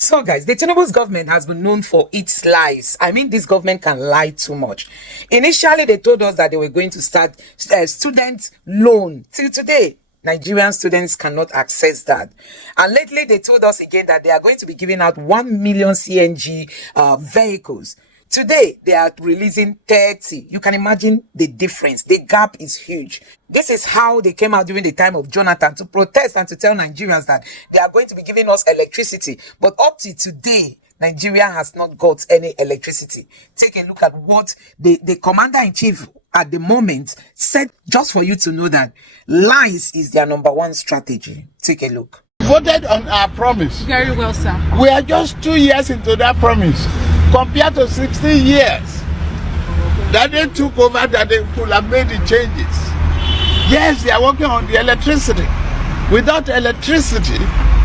So, guys, the Tinubu's government has been known for its lies. I mean, this government can lie too much. Initially, they told us that they were going to start student loan. Till today, Nigerian students cannot access that. And lately, they told us again that they are going to be giving out 1 million CNG vehicles. Today, they are releasing 30. You can imagine the difference. The gap is huge. This is how they came out during the time of Jonathan to protest and to tell Nigerians that they are going to be giving us electricity. But up to today, Nigeria has not got any electricity. Take a look at what the commander-in-chief at the moment said, just for you to know that lies is their number one strategy. Take a look. Voted on our promise. Very well, sir. We are just 2 years into that promise, compared to 16 years that they took over, that they could have made the changes. Yes, they are working on the electricity. Without electricity,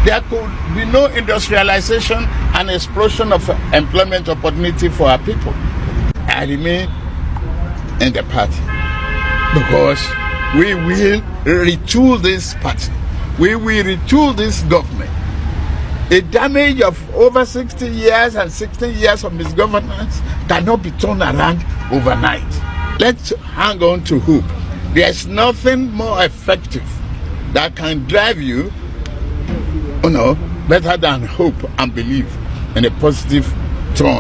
there could be no industrialization and explosion of employment opportunity for our people. I remain in the party because we will retool this party. We will retool this government. A damage of over 60 years and 16 years of misgovernance cannot be turned around overnight. Let's hang on to hope. There's nothing more effective that can drive you, better than hope and belief in a positive tone.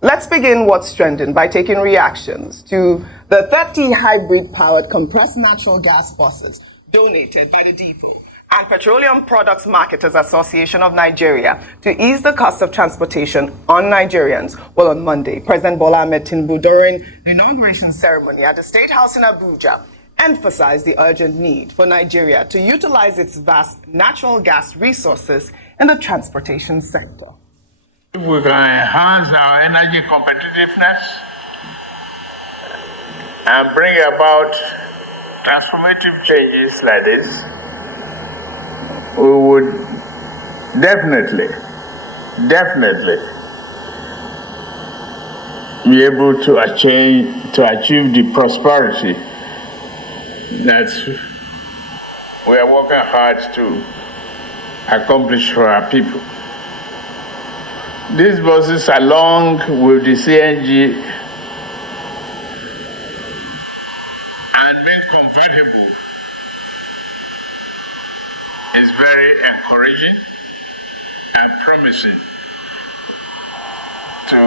Let's begin What's Trending by taking reactions to the 30 hybrid-powered compressed natural gas buses donated by the Depot and Petroleum Products Marketers Association of Nigeria to ease the cost of transportation on Nigerians. Well, on Monday, President Bola Ahmed Tinubu, during the inauguration ceremony at the State House in Abuja, emphasized the urgent need for Nigeria to utilize its vast natural gas resources in the transportation sector. If we can enhance our energy competitiveness and bring about transformative changes like this, we would definitely be able to achieve the prosperity that we are working hard to accomplish for our people. These buses, along with the CNG and being convertible, is very encouraging and promising to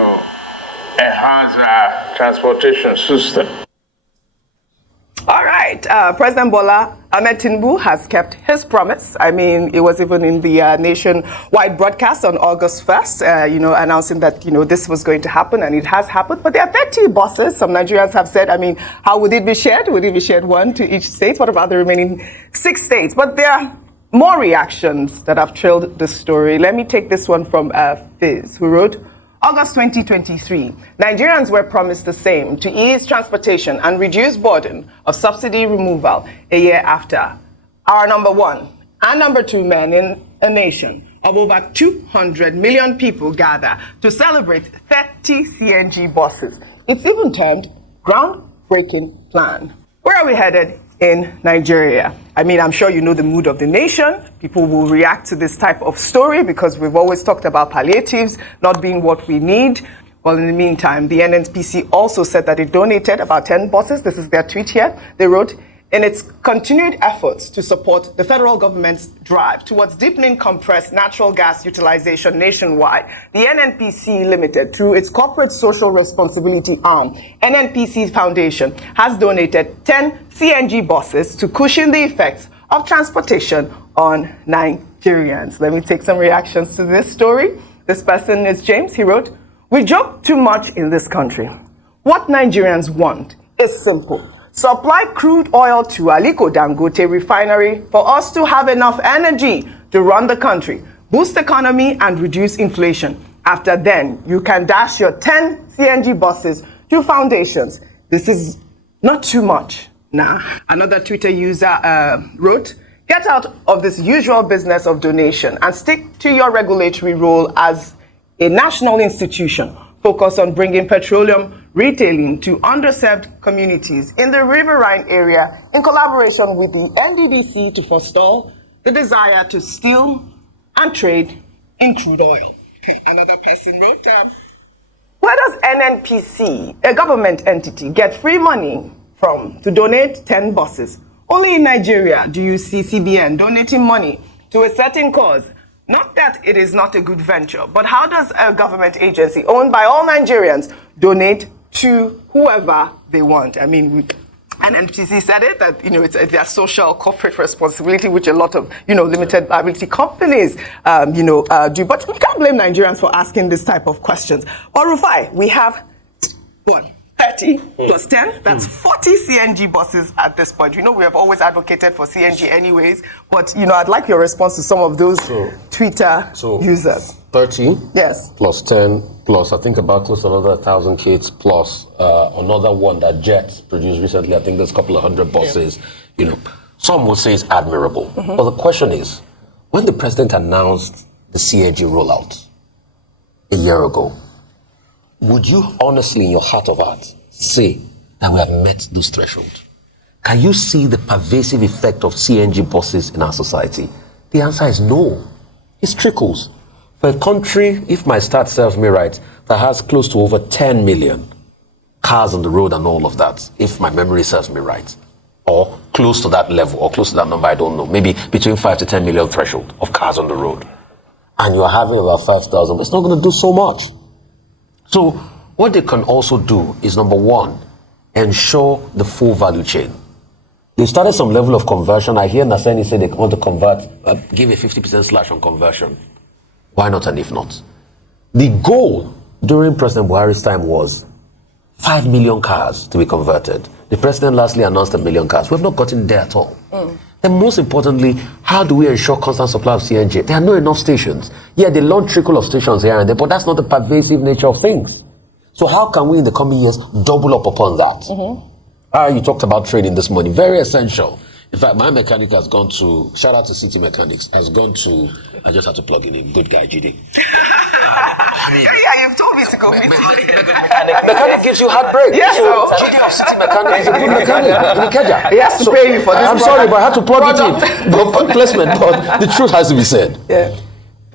enhance our transportation system. All right, President Bola Ahmed Tinubu has kept his promise. I mean, it was even in the nationwide broadcast on August 1st, announcing that, this was going to happen, and it has happened. But there are 30 buses. Some Nigerians have said, how would it be shared? Would it be shared one to each state? What about the remaining 6 states? But there are more reactions that have trailed this story. Let me take this one from Fizz, who wrote, August 2023, Nigerians were promised the same to ease transportation and reduce burden of subsidy removal a year after. Our number one and number two men in a nation of over 200 million people gather to celebrate 30 CNG buses. It's even termed groundbreaking plan. Where are we headed in Nigeria? I'm sure you know the mood of the nation. People will react to this type of story because we've always talked about palliatives not being what we need. Well, in the meantime, the NNPC also said that it donated about 10 buses. This is their tweet here. They wrote, in its continued efforts to support the federal government's drive towards deepening compressed natural gas utilization nationwide, the NNPC Limited, through its corporate social responsibility arm, NNPC Foundation, has donated 10 CNG buses to cushion the effects of transportation on Nigerians. Let me take some reactions to this story. This person is James. He wrote, we joke too much in this country. What Nigerians want is simple. Supply crude oil to Aliko Dangote refinery for us to have enough energy to run the country, boost economy, and reduce inflation. After then, you can dash your 10 CNG buses to foundations. This is not too much. Nah. Another Twitter user wrote, get out of this usual business of donation and stick to your regulatory role as a national institution focused on bringing petroleum retailing to underserved communities in the riverine area in collaboration with the NDDC to forestall the desire to steal and trade in crude oil. Another person wrote down, where does NNPC, a government entity, get free money from to donate 10 buses? Only in Nigeria do you see CBN donating money to a certain cause. Not that it is not a good venture, but how does a government agency owned by all Nigerians donate to whoever they want? I mean, NNPC said it, that, it's their social corporate responsibility, which a lot of, limited liability companies, do. But we can't blame Nigerians for asking this type of questions. But Rufai, we have, what, 30 plus 10, that's 40 CNG buses at this point. We have always advocated for CNG anyways, but, I'd like your response to some of those Twitter users. 30 yes, plus 10 plus I think about close to another 1,000 kids plus another one that Jet produced recently. I think there's a couple of hundred buses. Some will say it's admirable. But the question is, when the president announced the CNG rollout a year ago, would you honestly, in your heart of hearts, say that we have met those thresholds? Can you see the pervasive effect of CNG buses in our society? The answer is no. It's trickles. For a country, if my stat serves me right, that has close to over 10 million cars on the road and all of that, if my memory serves me right, or close to that level, or close to that number, I don't know, maybe between 5 to 10 million threshold of cars on the road, and you're having about 5,000, it's not going to do so much. So what they can also do is, number one, ensure the full value chain. They started some level of conversion. I hear Naseni say they want to convert, give a 50% slash on conversion. Why not and if not? The goal during President Buhari's time was 5 million cars to be converted. The president lastly announced 1 million cars. We've not gotten there at all. And most importantly, how do we ensure constant supply of CNG? There are not enough stations. Yeah, they launch trickle of stations here and there, but that's not the pervasive nature of things. So how can we in the coming years double up upon that? You talked about trading this morning. Very essential. In fact, my mechanic has gone to, shout out to City Mechanics, has gone to, I just had to plug in a good guy, GD. You've told me to go meet Mechanic gives you heartbreak. Yes, so GD of City Mechanics is a good mechanic. He has to pay you for this. I'm sorry, but I had to plug it in. But placement, but the truth has to be said. Yeah.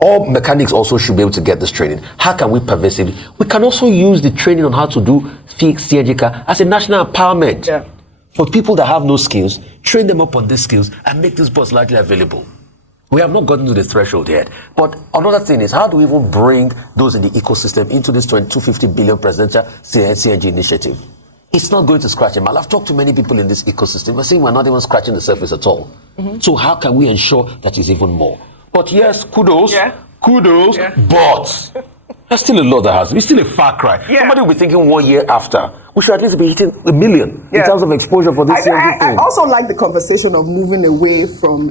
All mechanics also should be able to get this training. How can we pervasively? We can also use the training on how to do fix CNG car as a national empowerment. Yeah. For people that have no skills, train them up on these skills and make this bus largely available. We have not gotten to the threshold yet. But another thing is, how do we even bring those in the ecosystem into this 250 billion presidential CNG initiative? It's not going to scratch them. I've talked to many people in this ecosystem. We're saying we're not even scratching the surface at all. So how can we ensure that is even more? But yes, kudos, but there's still a lot that has. It's still a far cry. Somebody will be thinking 1 year after, we should at least be hitting 1 million in terms of exposure for this CNG thing. I also like the conversation of moving away from,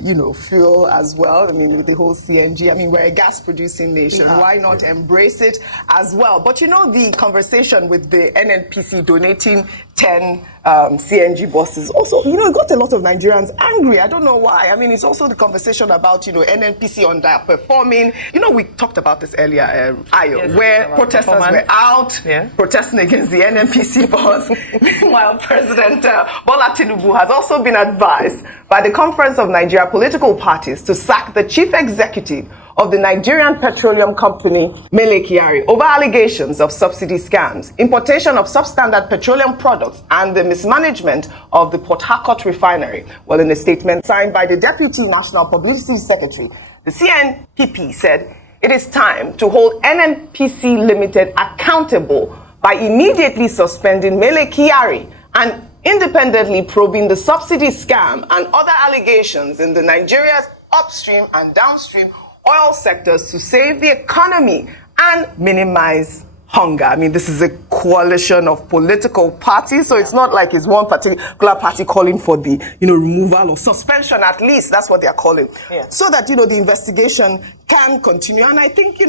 fuel as well. I mean, with the whole CNG, we're a gas-producing nation. Why not embrace it as well? But the conversation with the NNPC donating 10 CNG buses also, it got a lot of Nigerians angry. I don't know why. It's also the conversation about, NNPC underperforming. We talked about this earlier, Ayo, where protesters were out protesting against the NNPC bus. Meanwhile, President Bola Tinubu has also been advised by the Conference of Nigeria Political Parties to sack the chief executive of the Nigerian petroleum company, Mele Kyari, over allegations of subsidy scams, importation of substandard petroleum products, and the mismanagement of the Port Harcourt refinery. Well, in a statement signed by the Deputy National Publicity Secretary, the CNPP said it is time to hold NNPC Limited accountable by immediately suspending Mele Kyari and independently probing the subsidy scam and other allegations in the Nigeria's upstream and downstream oil sectors to save the economy and minimize hunger. This is a coalition of political parties, so it's not like it's one particular party calling for the, removal or suspension, at least that's what they're calling, so that, the investigation can continue. And I think,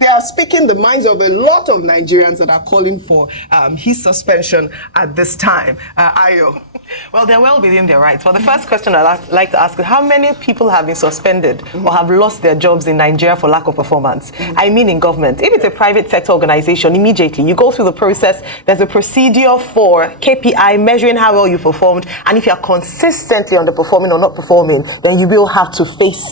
they are speaking the minds of a lot of Nigerians that are calling for his suspension at this time. Ayo. Well, they're well within their rights. Well, the first question I'd like to ask is how many people have been suspended or have lost their jobs in Nigeria for lack of performance? I mean in government. If it's a private sector organization, immediately you go through the process. There's a procedure for KPI, measuring how well you performed. And if you're consistently underperforming or not performing, then you will have to face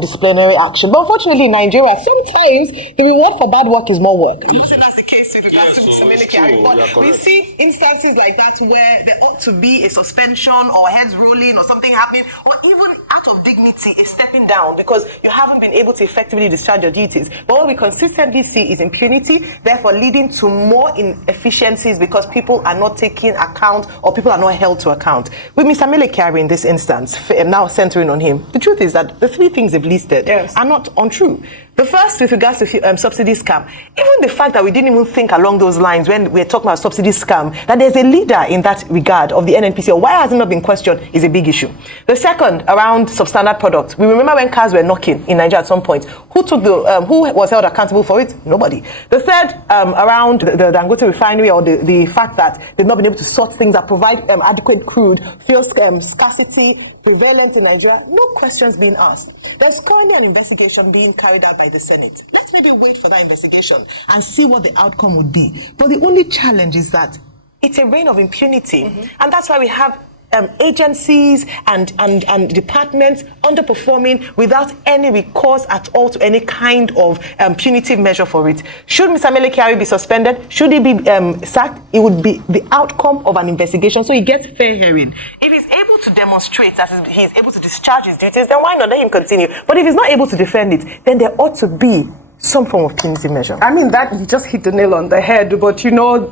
disciplinary action. But unfortunately in Nigeria, sometimes the reward for bad work is more work. I'm not saying that's the case with regards to Mr. Melekari, but we see instances like that where there ought to be a suspension or heads rolling or something happening, or even out of dignity is stepping down because you haven't been able to effectively discharge your duties. But what we consistently see is impunity, therefore leading to more inefficiencies because people are not taking account or people are not held to account. With Mr. Melekari in this instance, now centering on him, the truth is that the three things they've listed are not untrue. The first, with regards to subsidy scam, even the fact that we didn't even think along those lines when we're talking about subsidy scam, that there's a leader in that regard of the NNPC, or why has it not been questioned, is a big issue. The second, around substandard products. We remember when cars were knocking in Nigeria at some point. Who took who was held accountable for it? Nobody. The third, around the Dangote refinery, or the fact that they've not been able to sort things that provide adequate crude, fuel scarcity, prevalent in Nigeria, no questions being asked. There's currently an investigation being carried out by the Senate. Let's maybe wait for that investigation and see what the outcome would be. But the only challenge is that it's a reign of impunity. And that's why we have agencies and departments underperforming without any recourse at all to any kind of punitive measure for it. Should Mr. Melekari be suspended? Should he be sacked? It would be the outcome of an investigation, so he gets fair hearing. If he's able to demonstrate that he's able to discharge his duties, then why not let him continue? But if he's not able to defend it, then there ought to be some form of punitive measure. I mean, that you just hit the nail on the head, but you know,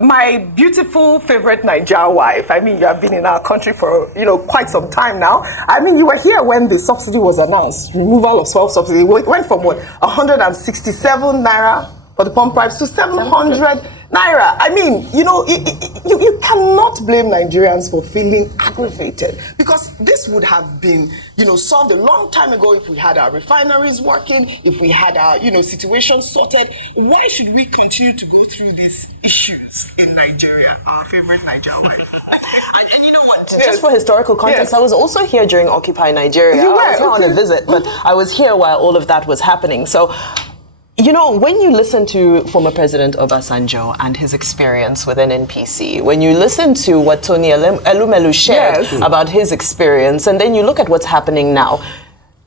my beautiful favorite Niger wife, I mean, you have been in our country for, quite some time now. I mean, you were here when the subsidy was announced, removal of 12 subsidy. It went from 167 naira for the pump price to 700 naira. I mean, you cannot blame Nigerians for feeling aggravated, because this would have been, solved a long time ago if we had our refineries working, if we had our, situation sorted. Why should we continue to go through these issues in Nigeria, our favorite Nigeria? And you know what? Just for historical context, I was also here during Occupy Nigeria. You were, I was not on a visit, but I was here while all of that was happening. So, when you listen to former President Obasanjo and his experience with NNPC, when you listen to what Tony Elumelu shared about his experience, and then you look at what's happening now,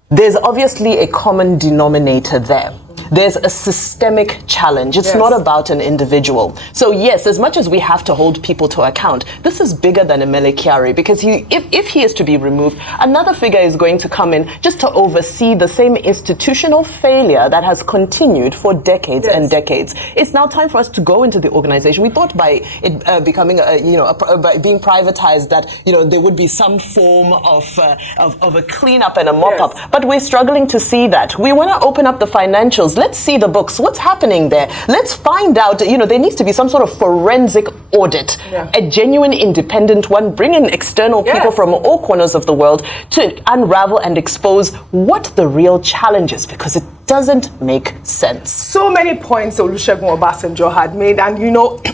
there's obviously a common denominator there. There's a systemic challenge. It's not about an individual. So yes, as much as we have to hold people to account, this is bigger than a Melekari, because if he is to be removed, another figure is going to come in just to oversee the same institutional failure that has continued for decades and decades. It's now time for us to go into the organization. We thought by it becoming, by being privatized, that there would be some form of a cleanup and a mop-up, but we're struggling to see that. We want to open up the financials. Let's see the books. What's happening there? Let's find out, there needs to be some sort of forensic audit, a genuine independent one, bring in external people from all corners of the world to unravel and expose what the real challenge is, because it doesn't make sense. So many points Olusegun Obasanjo had made, and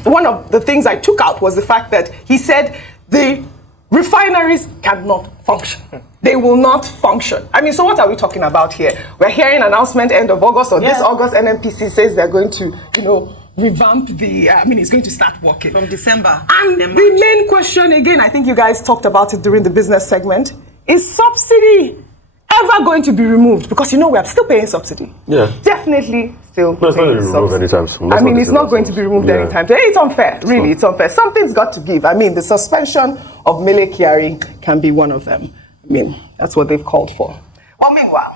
one of the things I took out was the fact that he said the refineries cannot function. They will not function. I mean, so what are we talking about here? We're hearing an announcement end of August, or this August, NNPC says they're going to, revamp it's going to start working. From December. And the main question, again, I think you guys talked about it during the business segment, is subsidy ever going to be removed? Because, we are still paying subsidy. Yeah. Definitely still paying subsidy. It's not going to be removed anytime soon. It's not going to be removed anytime soon. It's unfair. Really, it's unfair. Something's got to give. I mean, the suspension of Melekari can be one of them. That's what they've called for. Well, meanwhile,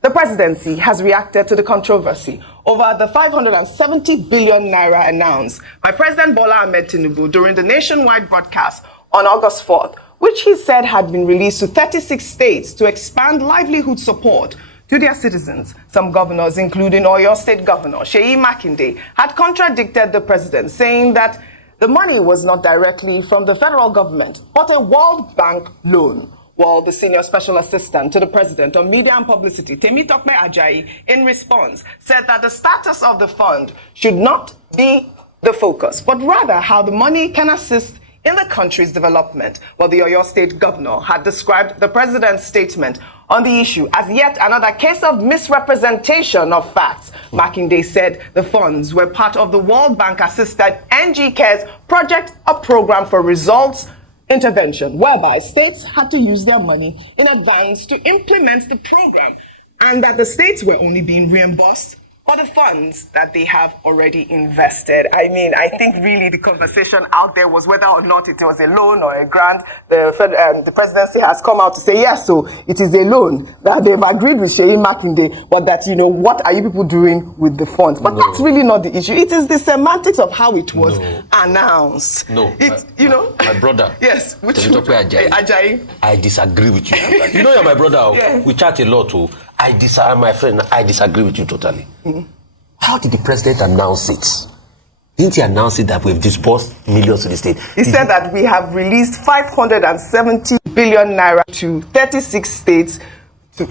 the presidency has reacted to the controversy over the 570 billion naira announced by President Bola Ahmed Tinubu during the nationwide broadcast on August 4th, which he said had been released to 36 states to expand livelihood support to their citizens. Some governors, including Oyo State Governor Seyi Makinde, had contradicted the president, saying that the money was not directly from the federal government, but a World Bank loan. Well, the senior special assistant to the president on media and publicity, Temitope Ajayi, in response, said that the status of the fund should not be the focus, but rather how the money can assist in the country's development. Well, the Oyo State governor had described the president's statement on the issue as yet another case of misrepresentation of facts. Makinde said the funds were part of the World Bank-assisted NG Cares project, a program for results intervention, whereby states had to use their money in advance to implement the program, and that the states were only being reimbursed for the funds that they have already invested. I mean, I think really the conversation out there was whether or not it was a loan or a grant. The presidency has come out to say, yes, so it is a loan, that they've agreed with Sheyi Makinde, but that, what are you people doing with the funds? But that's really not the issue. It is the semantics of how it was announced. My brother. Yes, which Ajayi. I disagree with you. You're my brother. Yeah. We chat a lot too. My friend, I disagree with you totally. How did the president announce it? Didn't he announce it that we've disbursed millions to the state? He said that we have released 570 billion naira to 36 states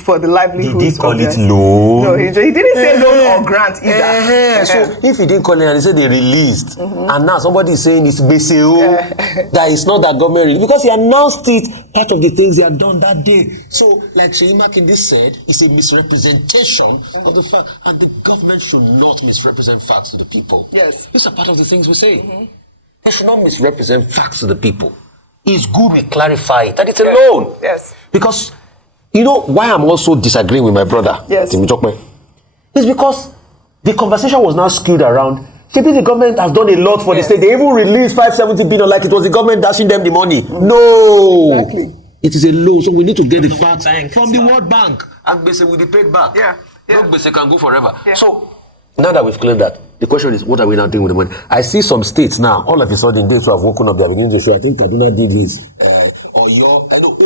for the livelihoods. Did he call it loan? No, he didn't say loan or grant either. So if he didn't call it and he said they released, and now somebody is saying it's BCO, that it's not that government release, because he announced it, part of the things he had done that day. So, like Sheyi Makinde said, it's a misrepresentation of the fact, and the government should not misrepresent facts to the people. Yes. These are part of the things we say. They should not misrepresent facts to the people. It's good we clarify that it's a loan. Yes. Because why I'm also disagreeing with my brother, yes, is because the conversation was now skewed around. Maybe the government has done a lot for the state. They even released 570 billion like it was the government dashing them the money. No, exactly. It is a loan, so we need to get the facts from the World Bank. And basically, will be paid back. No, basically can go forever. So now that we've cleared that, the question is, what are we now doing with the money? I see some states now, all of a sudden, those who have woken up, they are beginning to show. I think Kaduna did his. I know, I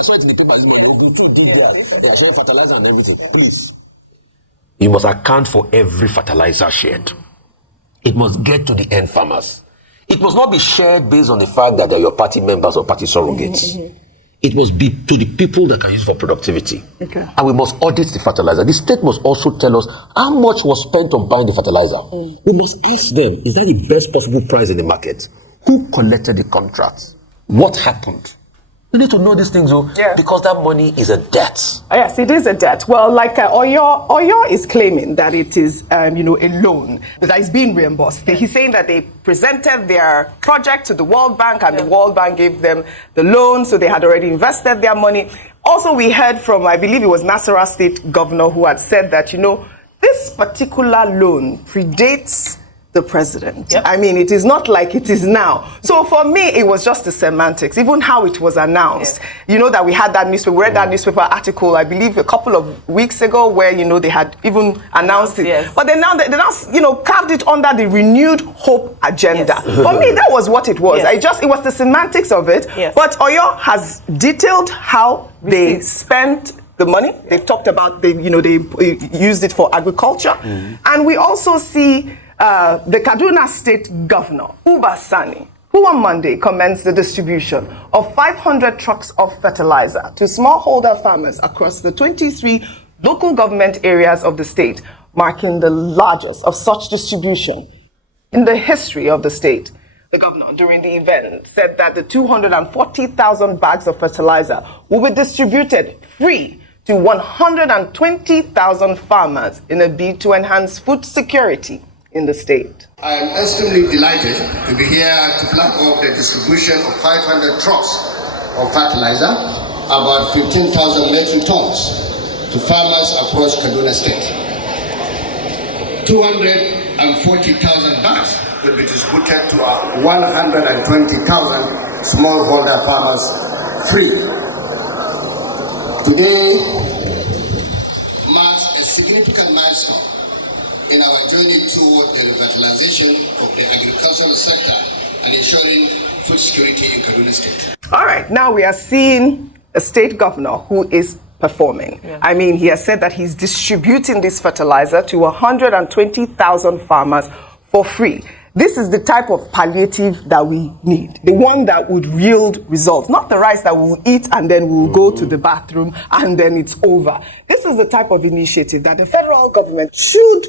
saw it in the paper this morning. They are sharing fertilizer and everything. Please. You must account for every fertilizer shared. It must get to the end farmers. It must not be shared based on the fact that they're your party members or party surrogates. It must be to the people that can use for productivity. Okay. And we must audit the fertilizer. The state must also tell us how much was spent on buying the fertilizer. We must ask them, is that the best possible price in the market? Who collected the contracts? What happened? You need to know these things, because that money is a debt. Yes, it is a debt. Well, like Oyo is claiming that it is, a loan that is being reimbursed. He's saying that they presented their project to the World Bank, and the World Bank gave them the loan, so they had already invested their money. Also, we heard from, I believe it was Nasarawa State Governor, who had said that, this particular loan predates the president. I mean, it is not like it is now. So for me, it was just the semantics, even how it was announced. That we had that newspaper, we read that newspaper article, I believe a couple of weeks ago, where, they had even announced it. Yes. But they now, carved it under the renewed hope agenda. Yes. For me, that was what it was. Yes. It was the semantics of it. Yes. But Oyo has detailed how they spent the money. They've talked about, they used it for agriculture. And we also see the Kaduna State Governor, Rufai Oseni, who on Monday commenced the distribution of 500 trucks of fertilizer to smallholder farmers across the 23 local government areas of the state, marking the largest of such distribution in the history of the state. The governor, during the event, said that the 240,000 bags of fertilizer will be distributed free to 120,000 farmers in a bid to enhance food security in the state. I am extremely delighted to be here to flag off the distribution of 500 trucks of fertilizer, about 15,000 metric tons, to farmers across Kaduna State. 240,000 bags will be distributed to 120,000 smallholder farmers free. Today marks a significant milestone in our journey toward the revitalization of the agricultural sector and ensuring food security in Kaduna State. All right, now we are seeing a state governor who is performing. I mean, he has said that he's distributing this fertilizer to 120,000 farmers for free. This is the type of palliative that we need, the one that would yield results, not the rice that we'll eat and then we'll go to the bathroom and then it's over. This is the type of initiative that the federal government should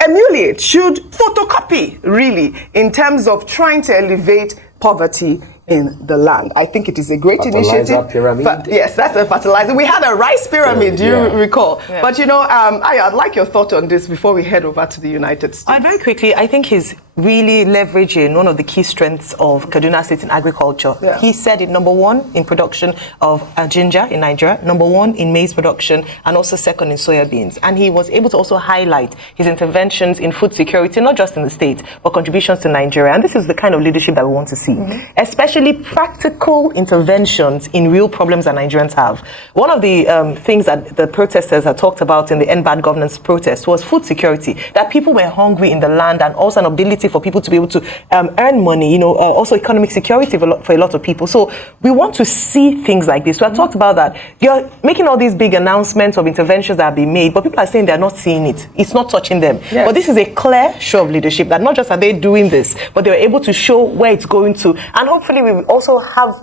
emulate, should photocopy, really, in terms of trying to elevate poverty in the land. I think it is a great initiative. Pyramid. Yes, that's a fertilizer. We had a rice pyramid, do you recall? Yeah. But you know, I'd like your thought on this before we head over to the United States. Very quickly, I think he's really leveraging one of the key strengths of Kaduna State in agriculture. Yeah. He said it, number one, in production of ginger in Nigeria, number one in maize production, and also second in soya beans. And he was able to also highlight his interventions in food security, not just in the state, but contributions to Nigeria. And this is the kind of leadership that we want to see, especially practical interventions in real problems that Nigerians have. One of the things that the protesters had talked about in the End Bad Governance protest was food security, that people were hungry in the land, and also an ability for people to be able to earn money, you know, also economic security for a lot of people. So we want to see things like this. We have talked about that. You're making all these big announcements of interventions that have been made, but people are saying they're not seeing it. It's not touching them. Yes. But this is a clear show of leadership, that not just are they doing this, but they were able to show where it's going to. And hopefully we will also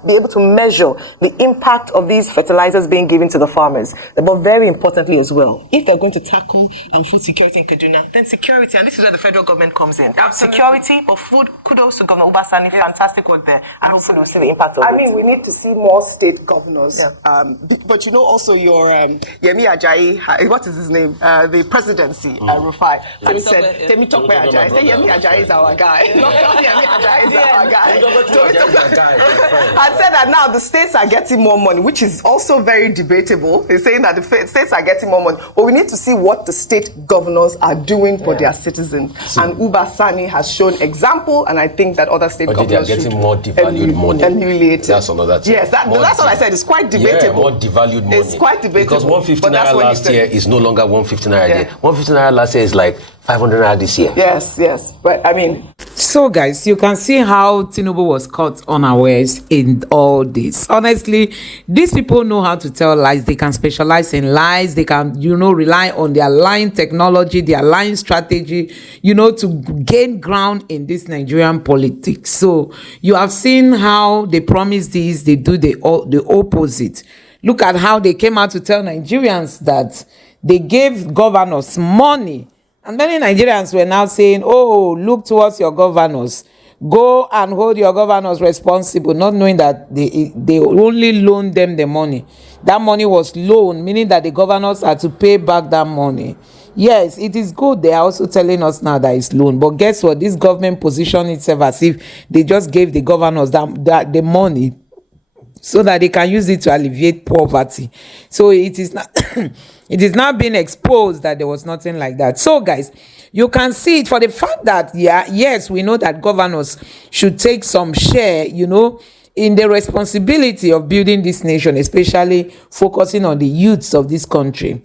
be able to measure the impact of these fertilizers being given to the farmers. But very importantly as well, if they're going to tackle food security in Kaduna, then security, and this is where the federal government comes in. Security of food, kudos to Governor Obasani, fantastic work there. And hopefully we'll see the impact of it. I mean, we need to see more state governors. But you know, also your Yemi Ajayi, what is his name? The presidency, Rufai, had said, Temitope Ajayi. Say Yemi Ajayi is our guy. Not Yemi Ajayi is our guy. And said that now the states are getting more money, which is also very debatable. He's saying that the states are getting more money. But we need to see what the state governors are doing for their citizens. And Obasani has shown example, and I think that other state governors they are getting more devalued money. Emulate. That's another thing. Yes, that's what I said. It's quite debatable. Yeah, more devalued money. It's quite debatable. Because 150 naira last year is no longer 150 naira. Yeah. 150 naira last year is like 500 naira this year. Yes. But I mean, so guys, you can see how Tinubu was caught unawares in all this. Honestly, these people know how to tell lies. They can specialize in lies. They can, rely on their lying technology, their lying strategy, to gain ground in this Nigerian politics. So you have seen how they promise this, they do the opposite. Look at how they came out to tell Nigerians that they gave governors money. And many Nigerians were now saying, oh, look towards your governors. Go and hold your governors responsible, not knowing that they only loaned them the money. That money was loaned, meaning that the governors had to pay back that money. Yes, it is good. They are also telling us now that it's loan. But guess what? This government positioned itself as if they just gave the governors the money so that they can use it to alleviate poverty. So it is not it is now being exposed that there was nothing like that. So guys, you can see it for the fact that yes, we know that governors should take some share, in the responsibility of building this nation, especially focusing on the youths of this country.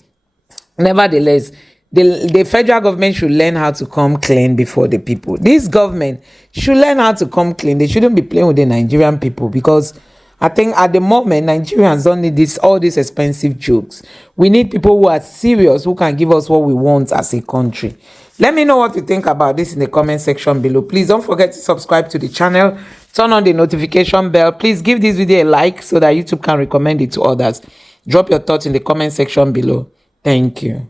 Nevertheless, the federal government should learn how to come clean before the people. This government should learn how to come clean. They shouldn't be playing with the Nigerian people, because I think at the moment, Nigerians don't need all these expensive jokes. We need people who are serious, who can give us what we want as a country. Let me know what you think about this in the comment section below. Please don't forget to subscribe to the channel. Turn on the notification bell. Please give this video a like so that YouTube can recommend it to others. Drop your thoughts in the comment section below. Thank you.